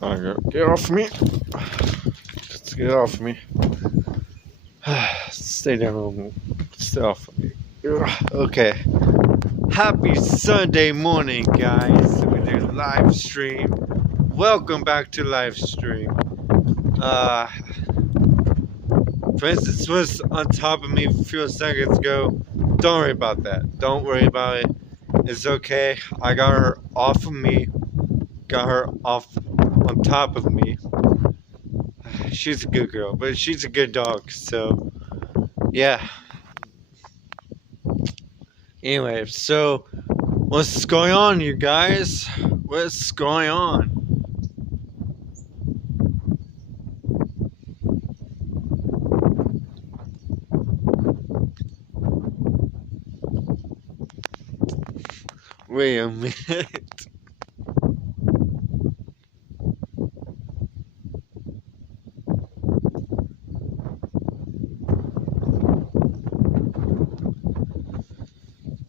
Get off me. Just get off me. Stay down. Stay off of me. Okay. Happy Sunday morning, guys. With your live stream. Welcome back to live stream. For instance, was on top of me a few seconds ago. Don't worry about that. Don't worry about it. It's okay. I got her off of me. Got her off on top of me. She's a good girl, but she's a good dog, so yeah. Anyway, so what's going on, you guys? What's going on? Wait a minute.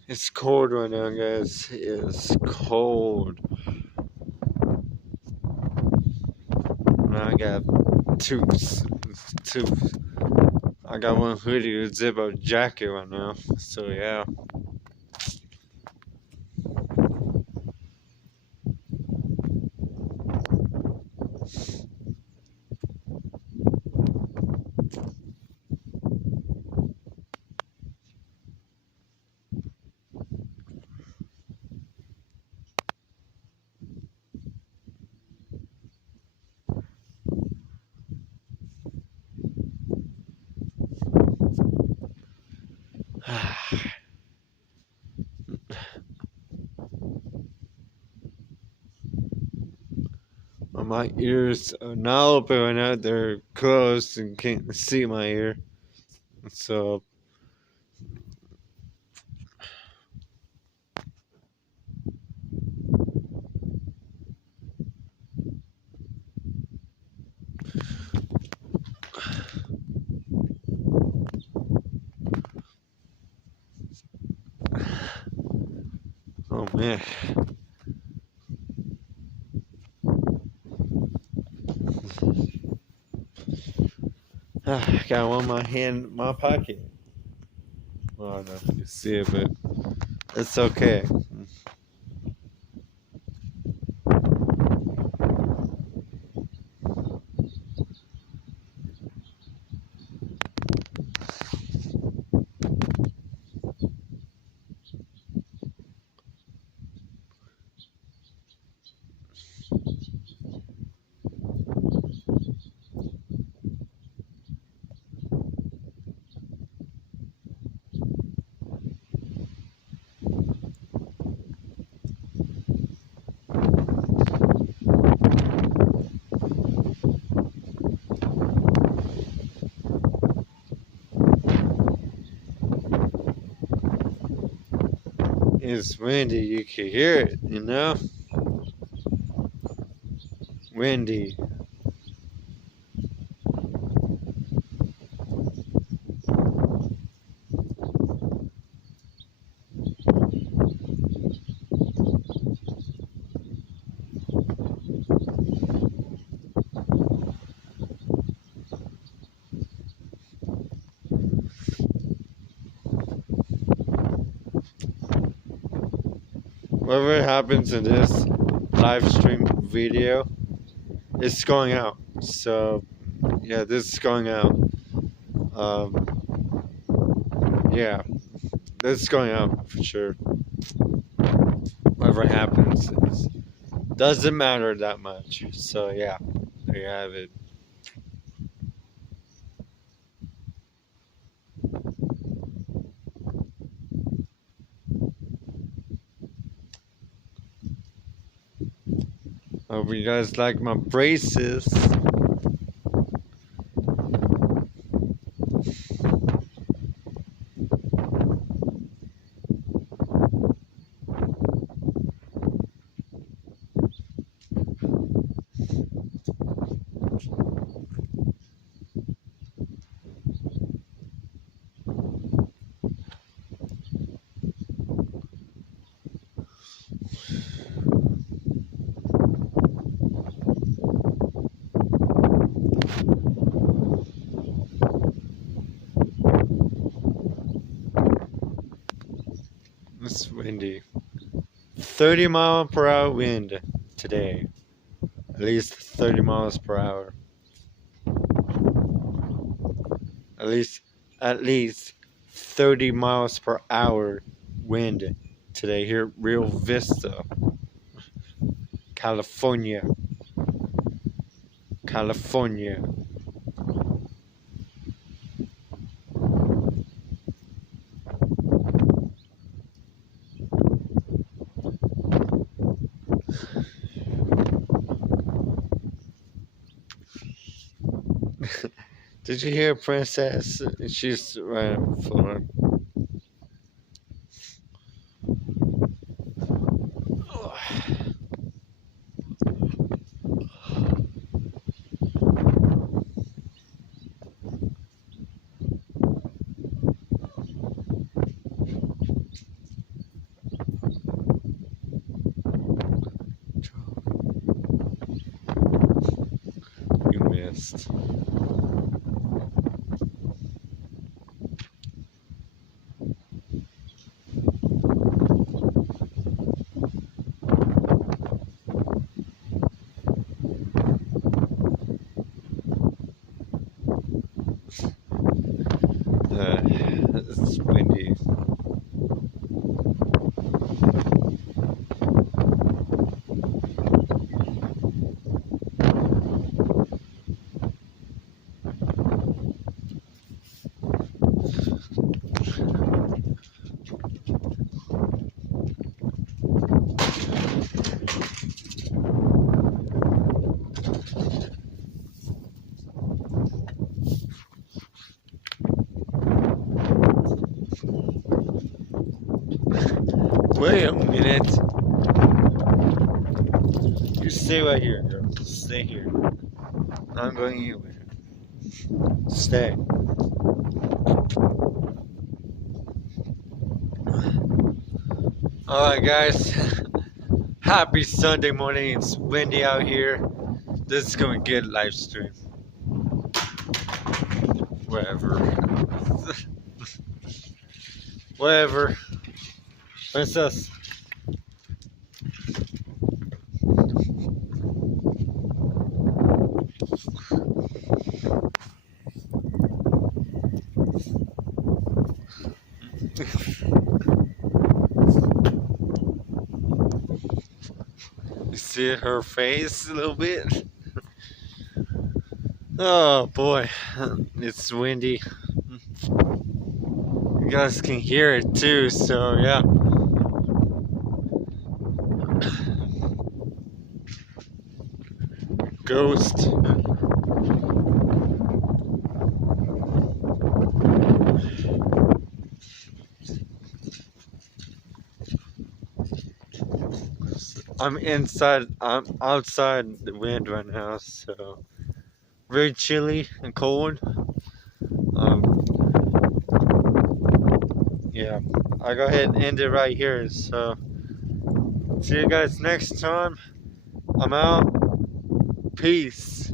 It's cold right now, guys. It's cold. I got two. I got one hoodie with zip-up jacket right now. So yeah. My ears are not open right now. They're closed and can't see my ear. So oh man. I got one in my hand, my pocket. Well, I don't know if you can see it, but it's okay. It's windy, you can hear it, you know? Windy. Whatever happens in this live stream video, it's going out. So, yeah, this is going out. Um, yeah, this is going out for sure. Whatever happens, doesn't matter that much. So, yeah, there you have it. Hope you guys like my braces. 30-mile-per-hour wind today. At least 30 miles per hour. At least 30 miles per hour wind today here at Rio Vista, California. California. Did you hear Princess? She's right on the floor. You missed. It's windy. Wait a minute. You stay right here, girl. Stay here. I'm going anywhere. Stay. Alright, guys. Happy Sunday morning. It's windy out here. This is going to get live stream. Whatever. Whatever. Princess. You see her face a little bit? Oh boy, it's windy. You guys can hear it too, so yeah. Ghost. I'm outside the wind right now, so very chilly and cold. Yeah, I'll go ahead and end it right here. So, see you guys next time. I'm out. Peace.